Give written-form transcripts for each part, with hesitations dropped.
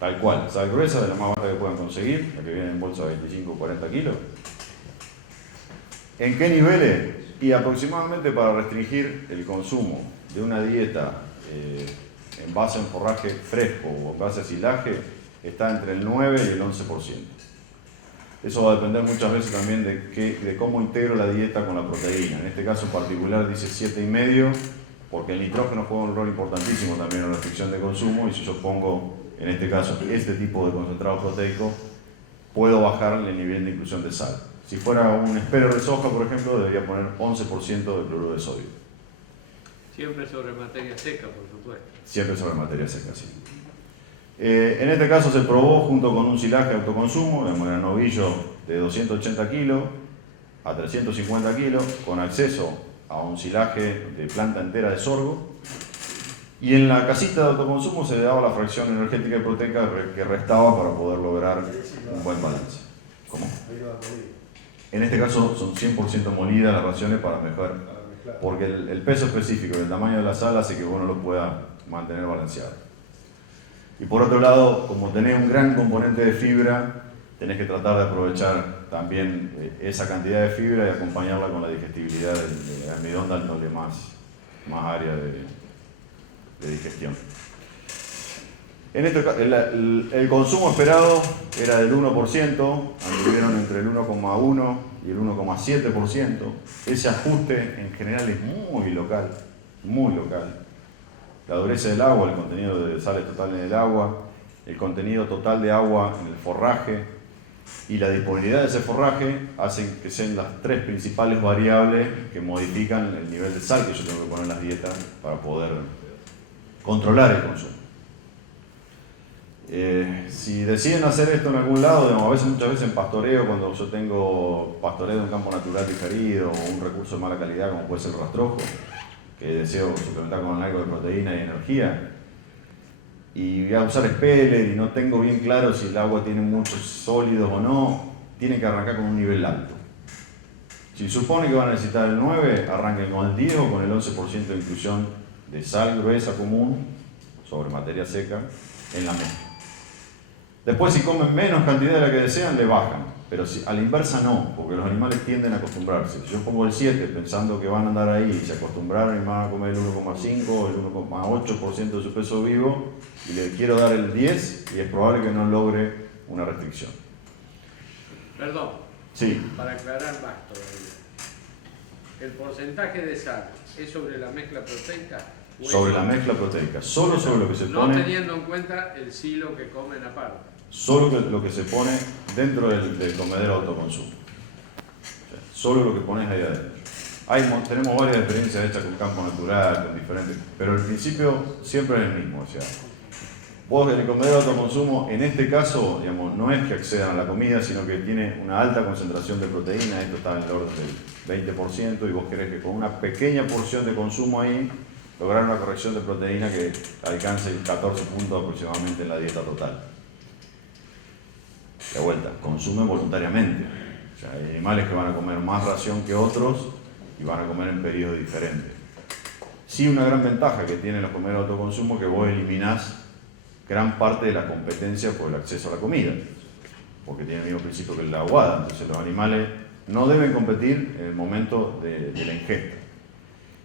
Tal cual, sal gruesa de la más barata que puedan conseguir, la que viene en bolsa de 25 o 40 kilos. ¿En qué niveles? Y aproximadamente para restringir el consumo de una dieta en base a un forraje fresco o en base a silaje, está entre el 9 y el 11%. Eso va a depender muchas veces también de cómo integro la dieta con la proteína. En este caso en particular dice 7,5, porque el nitrógeno juega un rol importantísimo también en la restricción de consumo, y si yo pongo, en este caso, este tipo de concentrado proteico, puedo bajar el nivel de inclusión de sal. Si fuera un espero de soja, por ejemplo, debería poner 11% de cloruro de sodio. Siempre sobre materia seca, por supuesto. Siempre sobre materia seca, sí. En este caso se probó junto con un silaje de autoconsumo, de un novillo de 280 kilos a 350 kilos, con acceso a un silaje de planta entera de sorgo. Y en la casita de autoconsumo se le daba la fracción energética y proteica que restaba para poder lograr un buen balance. ¿Cómo? En este caso son 100% molidas las raciones para mejorar, porque el peso específico y el tamaño de la sal hace que uno lo pueda mantener balanceado. Y por otro lado, como tenés un gran componente de fibra, tenés que tratar de aprovechar también esa cantidad de fibra y acompañarla con la digestibilidad del almidón, dándole más área de digestión. En este, el consumo esperado era del 1%, anduvieron entre el 1,1 y el 1,7%. Ese ajuste en general es muy local, muy local. La dureza del agua, el contenido de sales total en el agua, el contenido total de agua en el forraje y la disponibilidad de ese forraje hacen que sean las tres principales variables que modifican el nivel de sal que yo tengo que poner en las dietas para poder controlar el consumo. Si deciden hacer esto en algún lado, digamos, muchas veces en pastoreo, cuando yo tengo pastoreo de un campo natural diferido o un recurso de mala calidad como puede ser el rastrojo, que deseo suplementar con algo de proteína y energía, y voy a usar speller y no tengo bien claro si el agua tiene muchos sólidos o no, tiene que arrancar con un nivel alto. Si supone que van a necesitar el 9, arranquen con el 10 o con el 11% de inclusión de sal gruesa común sobre materia seca en la mezcla. Después, si comen menos cantidad de la que desean, le bajan, pero a la inversa no, porque los animales tienden a acostumbrarse. Si yo pongo el 7 pensando que van a andar ahí y se acostumbraron y van a comer el 1,5 o el 1,8% de su peso vivo, y le quiero dar el 10 y es probable que no logre una restricción. Perdón, sí. Para aclarar más todavía. ¿El porcentaje de sal es sobre la mezcla proteica? Sobre la mezcla proteica, solo sobre lo que se pone. No teniendo en cuenta el silo que comen aparte. Solo lo que se pone dentro del comedero autoconsumo. Solo lo que pones ahí adentro. Tenemos varias experiencias hechas con campo natural, con diferentes, pero el principio siempre es el mismo. O sea, vos en el comedero autoconsumo, en este caso, digamos, no es que accedan a la comida, sino que tiene una alta concentración de proteína, esto está en el orden del 20%, y vos querés que con una pequeña porción de consumo ahí, lograr una corrección de proteína que alcance 14 puntos aproximadamente en la dieta total. De vuelta, consumen voluntariamente. O sea, hay animales que van a comer más ración que otros y van a comer en periodos diferentes. Sí, una gran ventaja que tienen los comer autoconsumo es que vos eliminás gran parte de la competencia por el acceso a la comida, porque tiene el mismo principio que la aguada. Entonces los animales no deben competir en el momento de la ingesta.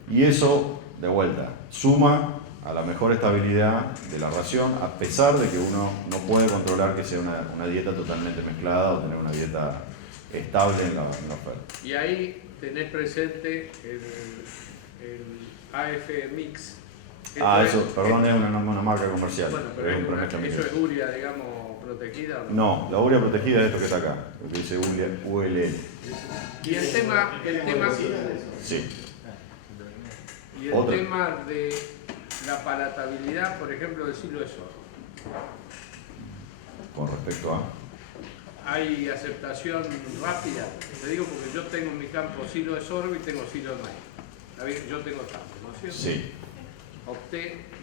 Y eso, de vuelta, suma a la mejor estabilidad de la ración, a pesar de que uno no puede controlar que sea una dieta totalmente mezclada o tener una dieta estable en la oferta. Y ahí tenés presente el AF Mix. Eso, perdón, es una marca comercial. Bueno, pero ¿eso es urea, digamos, protegida o no? No, la urea protegida es esto que está acá, lo que dice ULL. Y el tema sí. Y el tema de la palatabilidad, por ejemplo, del silo de sorgo. Con respecto a... ¿Hay aceptación rápida? Te digo porque yo tengo en mi campo silo de sorgo y tengo silo de maíz. Yo tengo tanto, ¿no es cierto? Sí.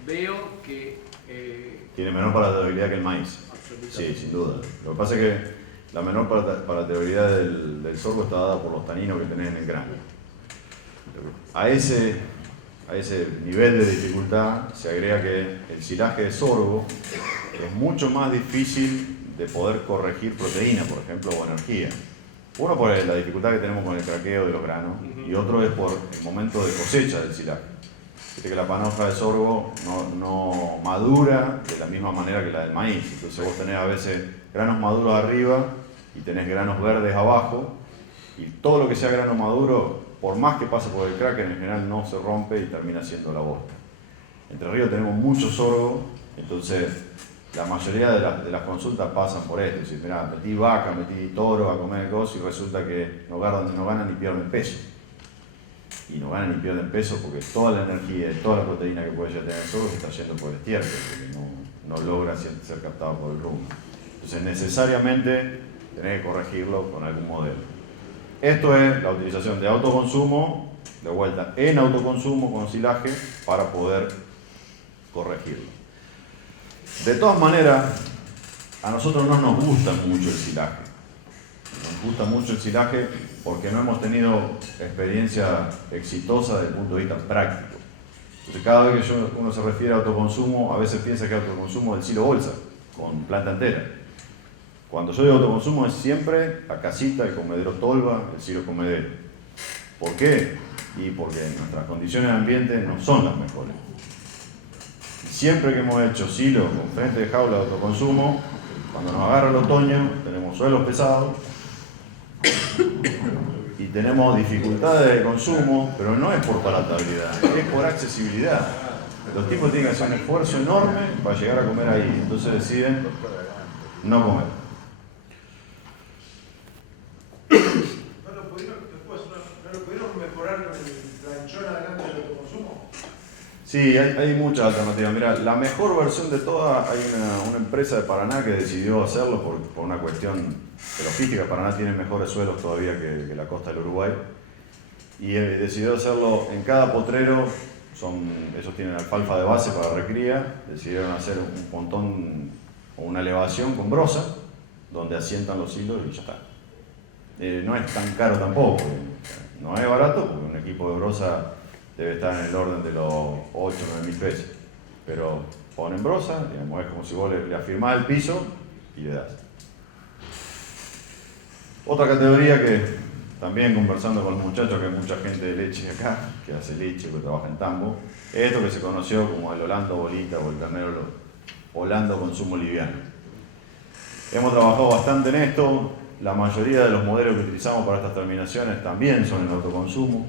Veo que... tiene menor palatabilidad que el maíz. Sí, sin duda. Lo que pasa es que la menor palatabilidad del sorgo está dada por los taninos que tenés en el grano. A ese nivel de dificultad se agrega que el silaje de sorgo es mucho más difícil de poder corregir proteína, por ejemplo, o energía. Uno por la dificultad que tenemos con el craqueo de los granos, y otro es por el momento de cosecha del silaje. Viste que la panoja de sorgo no madura de la misma manera que la del maíz. Entonces vos tenés a veces granos maduros arriba y tenés granos verdes abajo, y todo lo que sea grano maduro, por más que pase por el cracker, en general no se rompe y termina siendo la bosta. Entre Ríos tenemos mucho sorgo, entonces la mayoría de las consultas pasan por esto. Es decir, mirá, metí vaca, metí toro a comer cosas y resulta que no ganan ni pierden peso. Y no ganan ni pierden peso porque toda la energía y toda la proteína que puede llegar a tener el sorgo se está yendo por el estiércol, porque no logra ser captado por el rumbo. Entonces necesariamente tenés que corregirlo con algún modelo. Esto es la utilización de autoconsumo, de vuelta en autoconsumo con silaje para poder corregirlo. De todas maneras, a nosotros no nos gusta mucho el silaje. Nos gusta mucho el silaje porque no hemos tenido experiencia exitosa desde el punto de vista práctico. Entonces, cada vez que uno se refiere a autoconsumo, a veces piensa que es autoconsumo del silo bolsa, con planta entera. Cuando yo digo autoconsumo es siempre la casita, el comedero tolva, el silo comedero. ¿Por qué? Y porque nuestras condiciones de ambiente no son las mejores. Siempre que hemos hecho silo con frente de jaula de autoconsumo, cuando nos agarra el otoño, tenemos suelos pesados y tenemos dificultades de consumo, pero no es por palatabilidad, es por accesibilidad. Los tipos tienen que hacer un esfuerzo enorme para llegar a comer ahí, entonces deciden no comer. ¿No lo pudieron mejorar con el planchón adelante del autoconsumo? Sí, hay muchas alternativas. Mira, la mejor versión de todas, hay una empresa de Paraná que decidió hacerlo por una cuestión de logística. Paraná tiene mejores suelos todavía que la costa del Uruguay. Y decidió hacerlo en cada potrero. Esos tienen alfalfa de base para recría. Decidieron hacer un pontón o una elevación con brosa, donde asientan los hilos y ya está. No es tan caro tampoco. No es barato, porque un equipo de brosa debe estar en el orden de los 8 o 9 mil pesos. Pero ponen brosa, digamos, es como si vos le afirmás el piso y le das. Otra categoría que también conversando con los muchachos, que hay mucha gente de leche acá, que hace leche, que trabaja en tambo, es esto que se conoció como el Holando bolita o el ternero Holando consumo liviano. Hemos trabajado bastante en esto. La mayoría de los modelos que utilizamos para estas terminaciones también son en autoconsumo.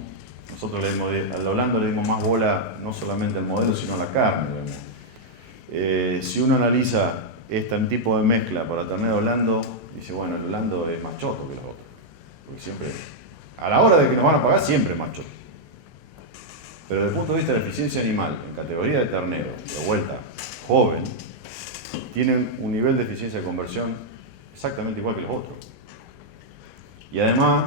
Nosotros al Holando le dimos más bola no solamente al modelo, sino a la carne. Si uno analiza este tipo de mezcla para ternero Holando, dice, bueno, el Holando es más choto que los otros. Porque siempre, a la hora de que nos van a pagar, siempre es más choto. Pero desde el punto de vista de la eficiencia animal, en categoría de ternero, de vuelta, joven, tienen un nivel de eficiencia de conversión exactamente igual que los otros. Y además,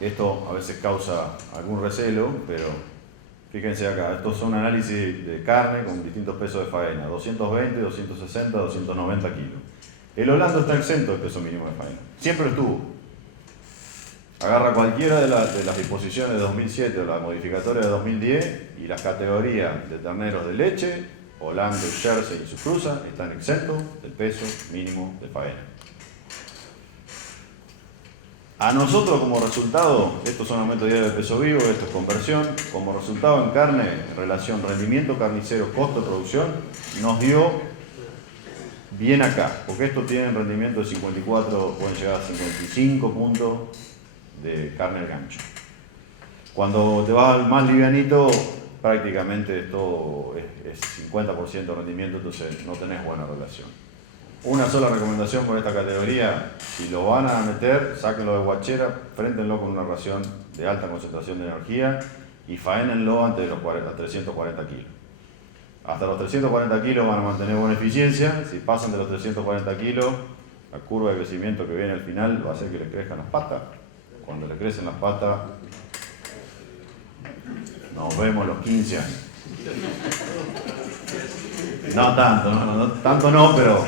esto a veces causa algún recelo, pero fíjense acá, estos son análisis de carne con distintos pesos de faena, 220, 260, 290 kilos. El Holando está exento del peso mínimo de faena, siempre estuvo. Agarra cualquiera de las disposiciones de 2007 o las modificatorias de 2010 y las categorías de terneros de leche, Holando, Jersey y sus cruzas están exentos del peso mínimo de faena. A nosotros como resultado, estos son aumentos diarios de peso vivo, esto es conversión, como resultado en carne, relación rendimiento carnicero, costo de producción, nos dio bien acá, porque estos tienen rendimiento de 54, pueden llegar a 55 puntos de carne al gancho. Cuando te vas al más livianito, prácticamente todo es 50% de rendimiento, entonces no tenés buena relación. Una sola recomendación por esta categoría: si lo van a meter, sáquenlo de guachera, fréntenlo con una ración de alta concentración de energía y faénenlo antes de los 340 kilos. Hasta los 340 kilos van a mantener buena eficiencia. Si pasan de los 340 kilos, la curva de crecimiento que viene al final va a hacer que les crezcan las patas. Cuando le crecen las patas, nos vemos los 15 años. No tanto, pero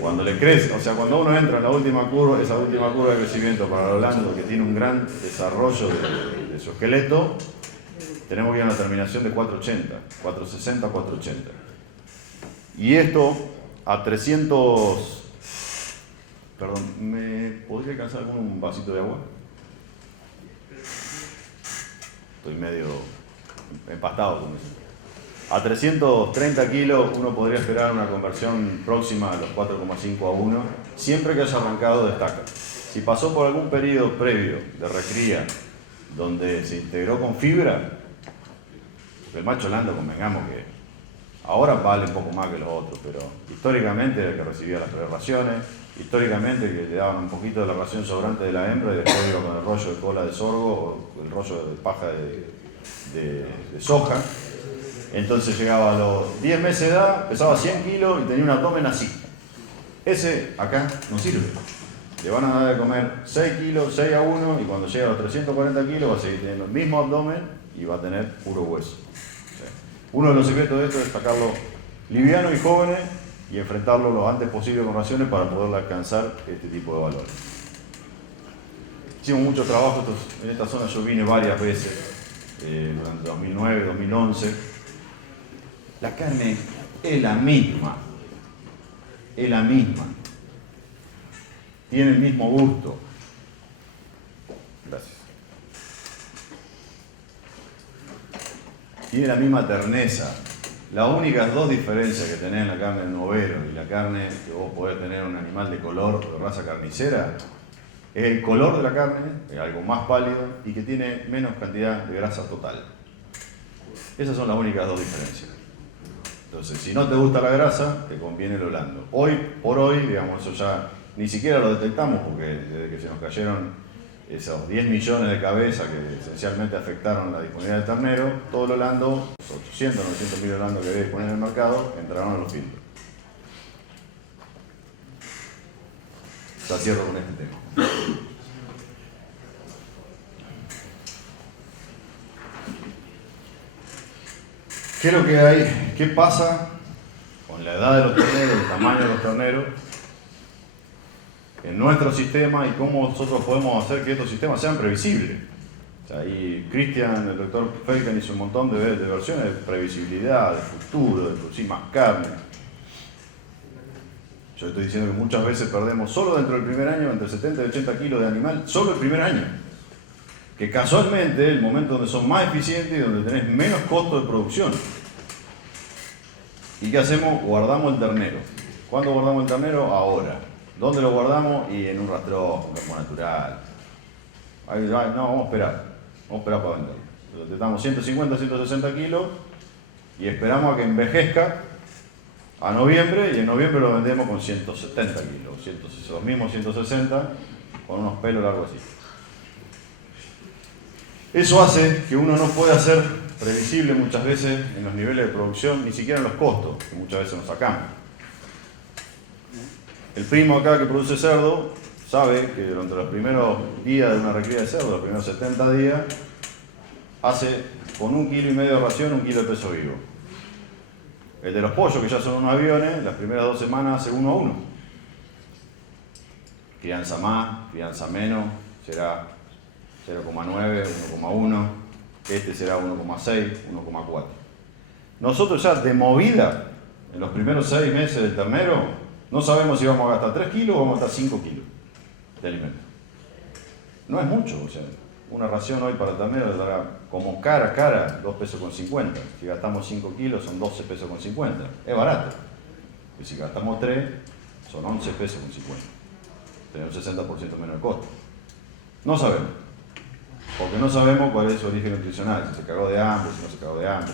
cuando le crece, o sea, cuando uno entra en la última curva, esa última curva de crecimiento para el Holando, que tiene un gran desarrollo de su esqueleto, tenemos que ir a una terminación de 480, 460, 480. Y esto a 300... Perdón, ¿me podría alcanzar con un vasito de agua? Estoy medio empastado con eso. A 330 kilos uno podría esperar una conversión próxima a los 4,5 a 1, siempre que haya arrancado de estaca. Si pasó por algún periodo previo de recría donde se integró con fibra, el macho holando, convengamos que ahora vale un poco más que los otros, pero históricamente era el que recibía las prerraciones, históricamente el que le daban un poquito de la ración sobrante de la hembra y después iba con el rollo de cola de sorgo o el rollo de paja de soja. Entonces llegaba a los 10 meses de edad, pesaba 100 kilos y tenía un abdomen así. Ese acá no sirve. Le van a dar de comer 6 kilos, 6 a 1, y cuando llega a los 340 kilos va a seguir teniendo el mismo abdomen y va a tener puro hueso. Uno de los secretos de esto es sacarlo liviano y jóvenes y enfrentarlo lo antes posible con raciones para poder alcanzar este tipo de valores. Hicimos mucho trabajo en esta zona, yo vine varias veces, durante 2009, 2011. La carne es la misma, tiene el mismo gusto. Gracias. Tiene la misma terneza. Las únicas dos diferencias que tenés en la carne del novero y la carne que vos podés tener un animal de color de raza carnicera es el color de la carne, es algo más pálido y que tiene menos cantidad de grasa total. Esas son las únicas dos diferencias. Entonces, si no te gusta la grasa, te conviene el holando. Hoy por hoy, digamos, eso ya ni siquiera lo detectamos porque desde que se nos cayeron esos 10 millones de cabezas que esencialmente afectaron la disponibilidad del ternero, todo el holando, los 800, 900 mil holandos que había disponible en el mercado, entraron a los filtros. Ya cierro con este tema. ¿Qué es lo que hay? ¿Qué pasa con la edad de los terneros, el tamaño de los terneros en nuestro sistema y cómo nosotros podemos hacer que estos sistemas sean previsibles? O sea, y Cristian, el doctor Felken, hizo un montón de versiones de previsibilidad, de futuro, de producir más carne. Yo estoy diciendo que muchas veces perdemos solo dentro del primer año entre 70 y 80 kilos de animal, solo el primer año. Que casualmente es el momento donde son más eficientes y donde tenés menos costo de producción. ¿Y qué hacemos? Guardamos el ternero. ¿Cuándo guardamos el ternero? Ahora. ¿Dónde lo guardamos? Y en un rastrojo, como natural. No, vamos a esperar. Vamos a esperar para venderlo. Le damos 150, 160 kilos y esperamos a que envejezca a noviembre, y en noviembre lo vendemos con 170 kilos, los mismos 160, con unos pelos largos así. Eso hace que uno no pueda ser previsible muchas veces en los niveles de producción, ni siquiera en los costos, que muchas veces nos sacamos. El primo acá que produce cerdo sabe que durante los primeros días de una recría de cerdo, los primeros 70 días, hace con 1,5 kilos de ración 1 kilo de peso vivo. El de los pollos, que ya son unos aviones, las primeras 2 semanas hace 1 a 1. Crianza más, crianza menos, será 0,9, 1,1. Este será 1,6, 1,4. Nosotros ya de movida, en los primeros 6 meses del ternero, no sabemos si vamos a gastar 3 kilos o vamos a gastar 5 kilos de alimento. No es mucho, o sea, una ración hoy para el ternero dará como cara a cara 2 pesos con 50. Si gastamos 5 kilos son 12 pesos con 50. Es barato. Y si gastamos 3 son 11 pesos con 50. Tenemos un 60% menos de costo. No sabemos. Porque no sabemos cuál es su origen nutricional. Si se cagó de hambre, si no se cagó de hambre.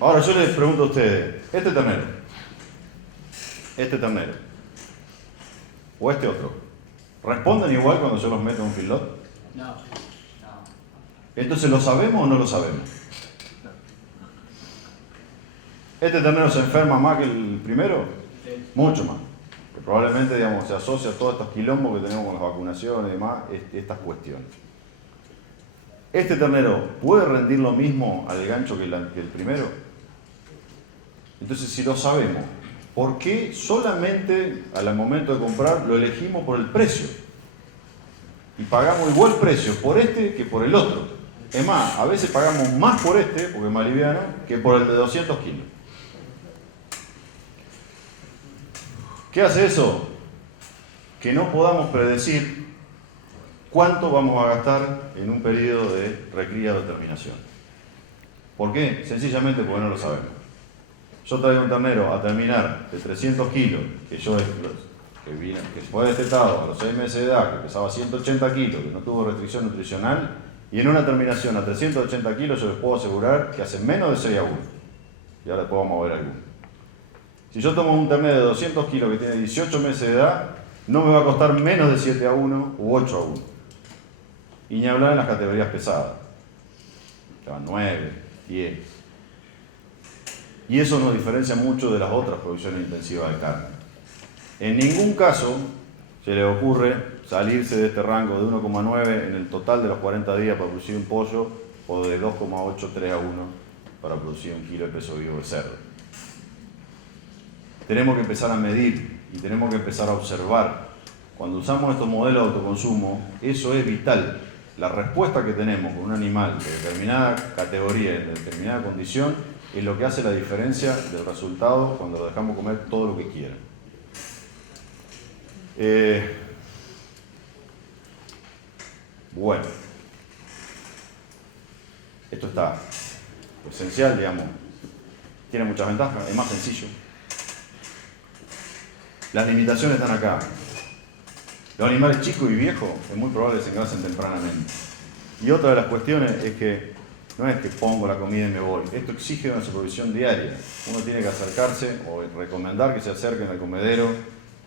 Ahora yo les pregunto a ustedes, este ternero, o este otro, ¿responden igual cuando yo los meto en un feedlot? No. Entonces, ¿lo sabemos o no lo sabemos? ¿Este ternero se enferma más que el primero? Sí. Mucho más. Que probablemente, digamos, se asocia a todos estos quilombos que tenemos con las vacunaciones y demás, estas cuestiones. ¿Este ternero puede rendir lo mismo al gancho que el primero? Entonces, si lo sabemos, ¿por qué solamente al momento de comprar lo elegimos por el precio? Y pagamos igual precio por este que por el otro. Es más, a veces pagamos más por este, porque es más liviano, que por el de 200 kilos. ¿Qué hace eso? Que no podamos predecir cuánto vamos a gastar en un periodo de recría o de terminación. ¿Por qué? Sencillamente porque no lo sabemos. Yo traigo un ternero a terminar de 300 kilos, que fue destetado a los 6 meses de edad, que pesaba 180 kilos, que no tuvo restricción nutricional, y en una terminación a 380 kilos yo les puedo asegurar que hace menos de 6 a 1. Y ahora después vamos a ver alguno. Si yo tomo un ternero de 200 kilos que tiene 18 meses de edad, no me va a costar menos de 7 a 1 u 8 a 1. Y ni hablar en las categorías pesadas. 9, 10. Y eso nos diferencia mucho de las otras producciones intensivas de carne. En ningún caso se le ocurre salirse de este rango de 1,9 en el total de los 40 días para producir un pollo o de 2,8, 3 a 1 para producir un kilo de peso vivo de cerdo. Tenemos que empezar a medir y tenemos que empezar a observar. Cuando usamos estos modelos de autoconsumo, eso es vital. La respuesta que tenemos con un animal de determinada categoría, de determinada condición, es lo que hace la diferencia del resultado cuando lo dejamos comer todo lo que quiera. Bueno, esto está esencial, digamos. Tiene muchas ventajas, es más sencillo. Las limitaciones están acá. Los animales chicos y viejos es muy probable que se engrasen tempranamente. Y otra de las cuestiones es que no es que pongo la comida y me voy. Esto exige una supervisión diaria. Uno tiene que acercarse o recomendar que se acerquen al comedero,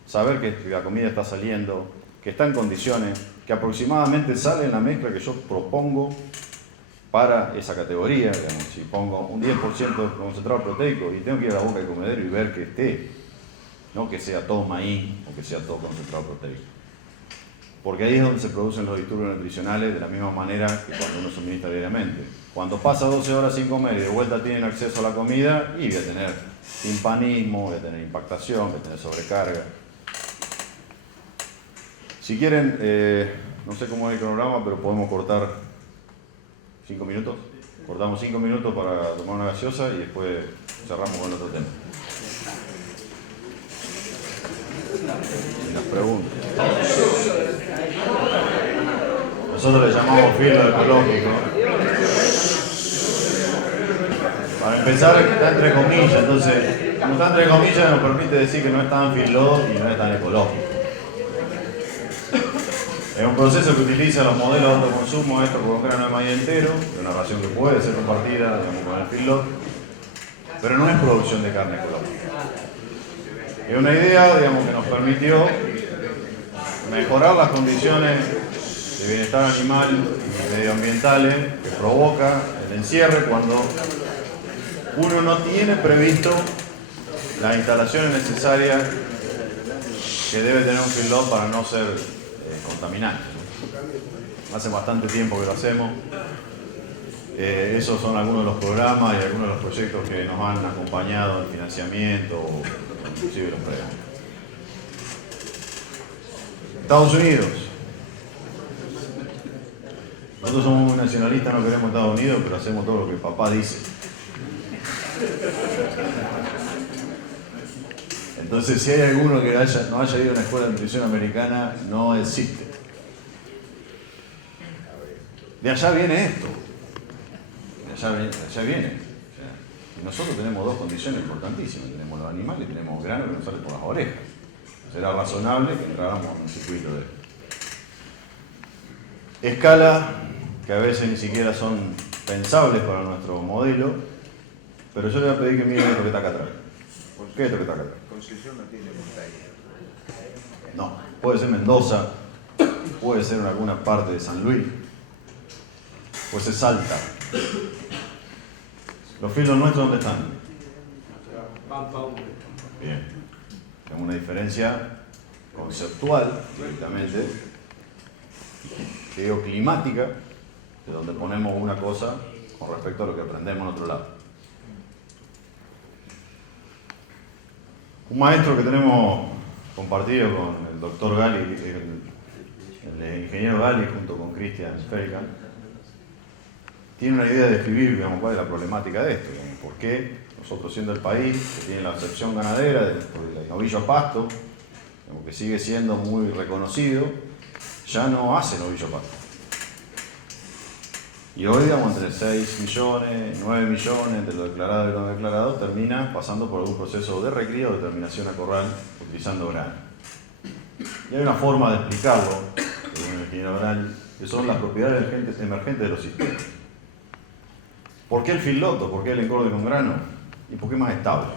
saber que la comida está saliendo, que está en condiciones, que aproximadamente sale en la mezcla que yo propongo para esa categoría. Digamos, si pongo un 10% de concentrado proteico y tengo que ir a la boca del comedero y ver que esté, no que sea todo maíz o que sea todo concentrado proteico. Porque ahí es donde se producen los disturbios nutricionales de la misma manera que cuando uno suministra diariamente. Cuando pasa 12 horas sin comer y de vuelta tienen acceso a la comida, y voy a tener timpanismo, voy a tener impactación, voy a tener sobrecarga. Si quieren, no sé cómo es el cronograma, pero podemos cortar 5 minutos. Cortamos 5 minutos para tomar una gaseosa y después cerramos con otro tema. Las preguntas. Nosotros le llamamos filo ecológico. Para empezar, está entre comillas, entonces, como está entre comillas, nos permite decir que no es tan feedlot y no es tan ecológico. Es un proceso que utiliza los modelos de autoconsumo, esto con un grano de maíz entero, de una ración que puede ser compartida, digamos, con el feedlot, pero no es producción de carne ecológica. Es una idea, digamos, que nos permitió mejorar las condiciones de bienestar animal y medioambientales que provoca el encierre cuando uno no tiene previsto las instalaciones necesarias que debe tener un feedlot para no ser contaminante. Hace bastante tiempo que lo hacemos. Esos son algunos de los programas y algunos de los proyectos que nos han acompañado en financiamiento o inclusive los premios. Estados Unidos. Nosotros somos muy nacionalistas, no queremos Estados Unidos, pero hacemos todo lo que el papá dice. Entonces, si hay alguno que no haya ido a una escuela de nutrición americana, no existe. De allá viene esto. De allá viene. Y nosotros tenemos dos condiciones importantísimas. Tenemos los animales y tenemos grano que nos sale por las orejas. Será razonable que entráramos en un circuito de escala que a veces ni siquiera son pensables para nuestro modelo, pero yo le voy a pedir que miren esto que está acá atrás. ¿Qué es esto que está acá atrás? Concepción no tiene montaña. No, puede ser Mendoza, puede ser en alguna parte de San Luis, puede ser Salta. ¿Los filos nuestros dónde están? Bien. Tenemos una diferencia conceptual, directamente, geoclimática, de donde ponemos una cosa con respecto a lo que aprendemos en otro lado. Un maestro que tenemos compartido con el doctor Gali, el ingeniero Gali, junto con Christian Sperrican, tiene una idea de describir, digamos, cuál es la problemática de esto, digamos, por qué nosotros, siendo el país que tiene la sección ganadera del novillo a pasto, digamos, que sigue siendo muy reconocido, ya no hace novillo a pasto. Y hoy, digamos, entre 6 millones, 9 millones, entre lo declarado y lo no declarado, termina pasando por algún proceso de recría o de terminación a corral utilizando grano. Y hay una forma de explicarlo, según el ingeniero Granel, que son las propiedades emergentes de los sistemas. ¿Por qué el feedlot? ¿Por qué el engorde con grano? ¿Y por qué más estable?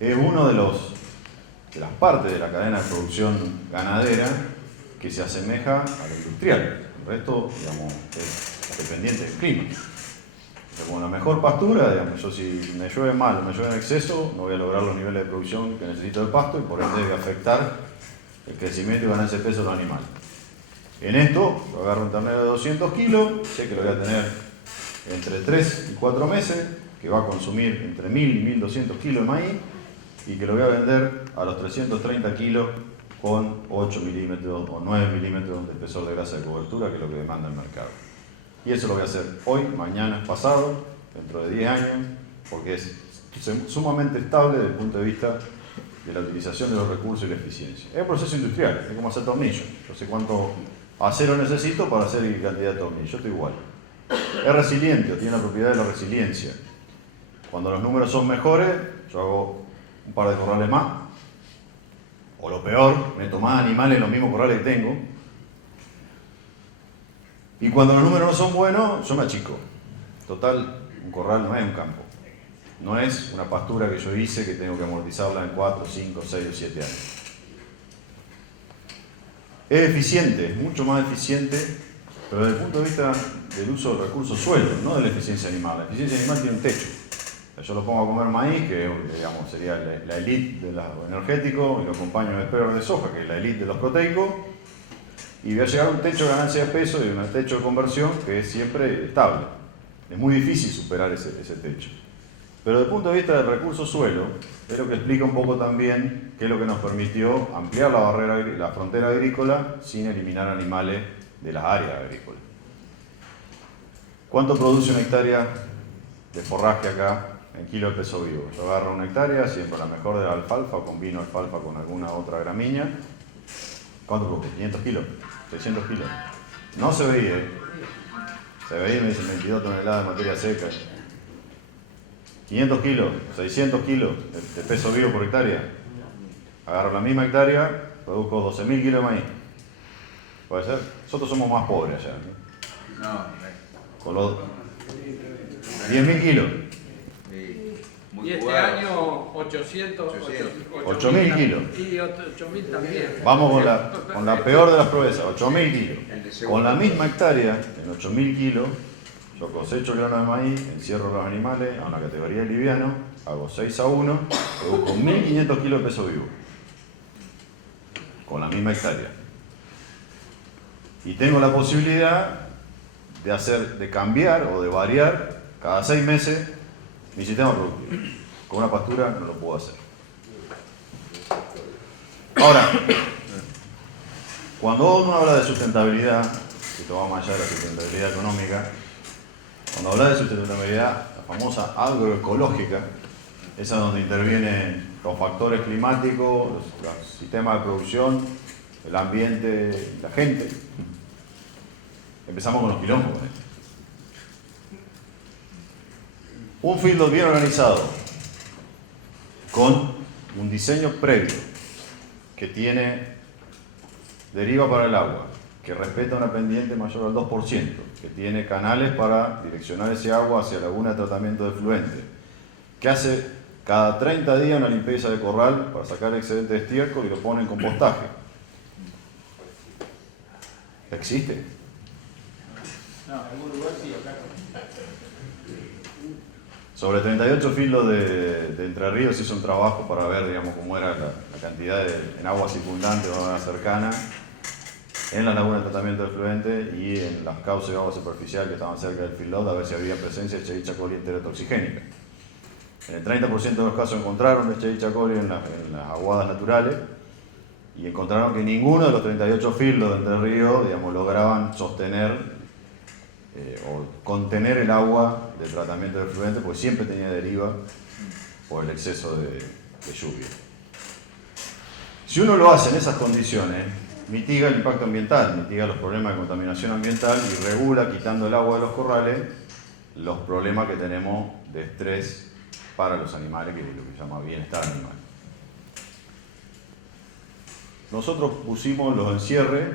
Es uno de las partes de la cadena de producción ganadera que se asemeja a la industrial. El resto, digamos, es dependiente del clima. Pero con la mejor pastura, digamos, yo si me llueve mal o me llueve en exceso, no voy a lograr los niveles de producción que necesito del pasto y por ende debe afectar el crecimiento y ganancia de peso de los animales. En esto, yo agarro un ternero de 200 kilos, sé que lo voy a tener entre 3 y 4 meses, que va a consumir entre 1000 y 1200 kilos de maíz y que lo voy a vender a los 330 kilos con 8 milímetros o 9 milímetros de espesor de grasa de cobertura, que es lo que demanda el mercado. Y eso lo voy a hacer hoy, mañana, pasado, dentro de 10 años, porque es sumamente estable desde el punto de vista de la utilización de los recursos y la eficiencia. Es un proceso industrial, es como hacer tornillos. Yo sé cuánto acero necesito para hacer cantidad de tornillos, yo estoy igual. Es resiliente, tiene la propiedad de la resiliencia. Cuando los números son mejores, yo hago un par de corrales más, o lo peor, meto más animales en los mismos corrales que tengo. Y cuando los números no son buenos, yo me achico. Total, un corral no es un campo. No es una pastura que yo hice que tengo que amortizarla en 4, 5, 6 o 7 años. Es eficiente, es mucho más eficiente, pero desde el punto de vista del uso del recurso suelo, no de la eficiencia animal. La eficiencia animal tiene un techo. Yo lo pongo a comer maíz, que digamos, sería la elite de los energéticos, y lo acompaño en espero de soja, que es la elite de los proteicos, y voy a llegar a un techo de ganancia de peso y un techo de conversión que es siempre estable. Es muy difícil superar ese techo. Pero desde el punto de vista del recurso suelo, es lo que explica un poco también qué es lo que nos permitió ampliar la frontera agrícola sin eliminar animales de las áreas agrícolas. ¿Cuánto produce una hectárea de forraje acá en kilo de peso vivo? Yo agarro una hectárea, siempre la mejor de la alfalfa, o combino alfalfa con alguna otra gramínea. ¿Cuánto produce? 500 kilos, 600 kilos. No se veía, se veía, me dicen 22 toneladas de materia seca. 500 kilos, 600 kilos de peso vivo por hectárea. Agarro la misma hectárea, produzco 12.000 kilos de maíz. ¿Puede ser? Nosotros somos más pobres allá, ¿no? Con los 10.000 kilos. Y este año 8.000 kilos. Y 8.000 también. Vamos con la peor de las proezas, 8.000 kilos. Con la misma hectárea, en 8.000 kilos, yo cosecho el grano de maíz, encierro los animales a una categoría de liviano, hago 6-1, produzco 1.500 kilos de peso vivo. Con la misma hectárea. Y tengo la posibilidad de cambiar o de variar cada 6 meses mi sistema productivo. Con una pastura no lo puedo hacer. Ahora, cuando uno habla de sustentabilidad, si tomamos más allá de la sustentabilidad económica, cuando habla de sustentabilidad, la famosa agroecológica, esa es donde intervienen los factores climáticos, los sistemas de producción, el ambiente, la gente. Empezamos con los quilombos con esto. Un feedlot bien organizado, con un diseño previo, que deriva para el agua, que respeta una pendiente mayor al 2%, que tiene canales para direccionar ese agua hacia laguna de tratamiento de efluente, que hace cada 30 días una limpieza de corral para sacar el excedente de estiércol y lo pone en compostaje. ¿Existe? No, en algún lugar sí, acá no. Sobre 38 filos de Entre Ríos hizo un trabajo para ver, digamos, cómo era la cantidad en agua circundante o agua cercana en la laguna de tratamiento de efluente y en las cauces de agua superficial que estaban cerca del feedlot, a ver si había presencia de Escherichia coli enterotoxigénica. En el 30% de los casos encontraron Escherichia coli en las aguadas naturales y encontraron que ninguno de los 38 filos de Entre Ríos, digamos, lograban sostener o contener el agua de tratamiento de efluente, porque siempre tenía deriva por el exceso de lluvia. Si uno lo hace en esas condiciones, mitiga el impacto ambiental, mitiga los problemas de contaminación ambiental y regula, quitando el agua de los corrales, los problemas que tenemos de estrés para los animales, que es lo que se llama bienestar animal. Nosotros pusimos los encierres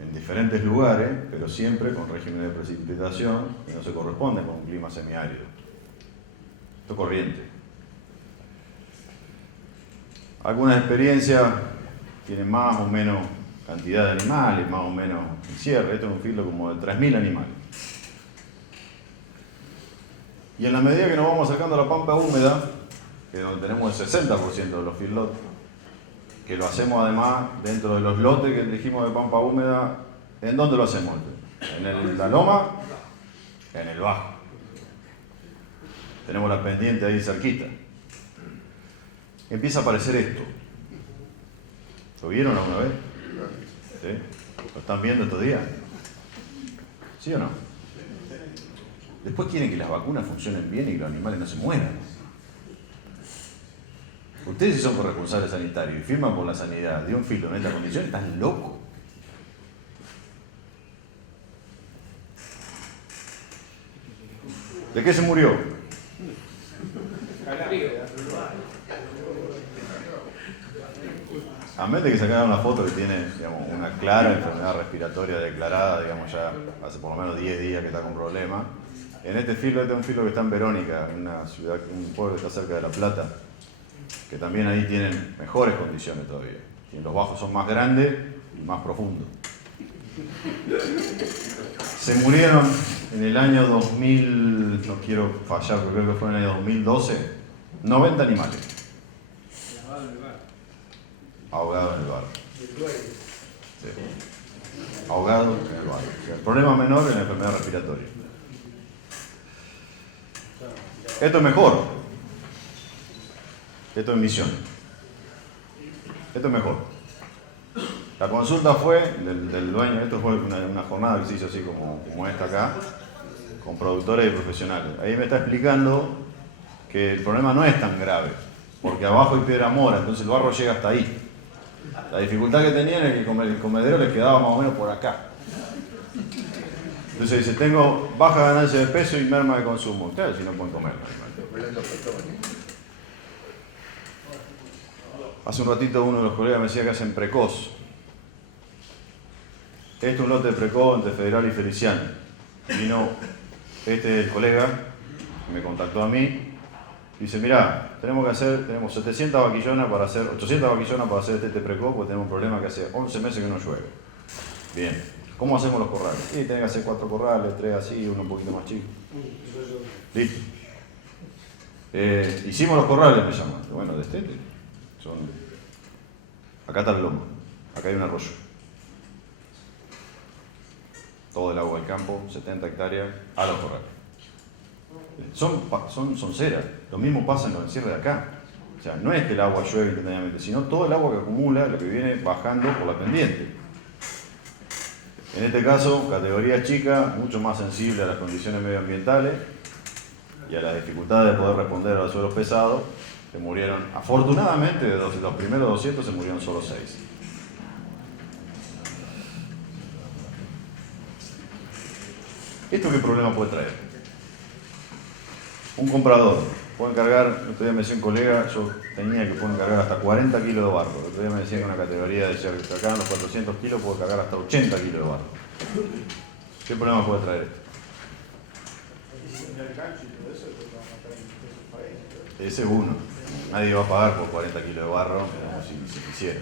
en diferentes lugares, pero siempre con régimen de precipitación que no se corresponde con un clima semiárido. Esto es corriente. Algunas experiencias tienen más o menos cantidad de animales, más o menos encierre. Esto es un filo como de 3.000 animales. Y en la medida que nos vamos acercando a la pampa húmeda, que es donde tenemos el 60% de los feedlots, que lo hacemos además dentro de los lotes que elegimos de pampa húmeda, ¿en dónde lo hacemos? ¿En la loma? En el bajo. Tenemos la pendiente ahí cerquita. Empieza a aparecer esto. ¿Lo vieron alguna vez? ¿Sí? ¿Lo están viendo estos días? ¿Sí o no? Después quieren que las vacunas funcionen bien y que los animales no se mueran. Ustedes, si son corresponsales sanitarios y firman por la sanidad de un filo en esta condición, están locos. ¿De qué se murió? A menos de que sacaran una foto que tiene, digamos, una clara enfermedad respiratoria declarada, digamos, ya hace por lo menos 10 días que está con problemas. En este es un filo que está en Verónica, en una ciudad, un pueblo que está cerca de La Plata, que también ahí tienen mejores condiciones todavía. Y los bajos son más grandes y más profundos. Se murieron en el año 2000, no quiero fallar, pero creo que fue en el año 2012, 90 animales. Ahogados en el barro. Sí. Ahogados en el barro. O sea, el problema menor es la enfermedad respiratoria. Esto es mejor. Esto es misión. Esto es mejor. La consulta fue del dueño, esto fue una jornada que se hizo así como esta acá, con productores y profesionales. Ahí me está explicando que el problema no es tan grave, porque abajo hay piedra mora, entonces el barro llega hasta ahí. La dificultad que tenían es que el comedero les quedaba más o menos por acá. Entonces dice, tengo baja ganancia de peso y merma de consumo. Claro, si no pueden comer. Hace un ratito uno de los colegas me decía que hacen precoz. Este es un lote de precoz entre Federal y Feliciano. Vino el colega, me contactó a mí. Dice, mirá, tenemos 700 vaquillonas para hacer, 800 vaquillonas para hacer este precoz, porque tenemos un problema que hace 11 meses que no llueve. Bien, ¿cómo hacemos los corrales? Sí, tenés que hacer 4 corrales, 3 así, uno un poquito más chico. Listo. Hicimos los corrales, me llaman. Bueno, de acá está el lomo, acá hay un arroyo. Todo el agua del campo, 70 hectáreas, a los corrales. Son ceras. Lo mismo pasa en los encierres de acá. O sea, no es que el agua llueve instantáneamente, sino todo el agua que acumula, lo que viene bajando por la pendiente. En este caso, categoría chica, mucho más sensible a las condiciones medioambientales y a la dificultad de poder responder a los suelos pesados. Se murieron, afortunadamente, de los primeros 200 se murieron solo 6. ¿Esto qué problema puede traer? Un comprador puede cargar, el otro día me decía un colega, yo tenía que poder cargar hasta 40 kilos de barro. El otro día me decía que una categoría decía que acá en los 400 kilos puede cargar hasta 80 kilos de barro. ¿Qué problema puede traer esto? Ese es uno. Nadie va a pagar por 40 kilos de barro, como si se quisiera.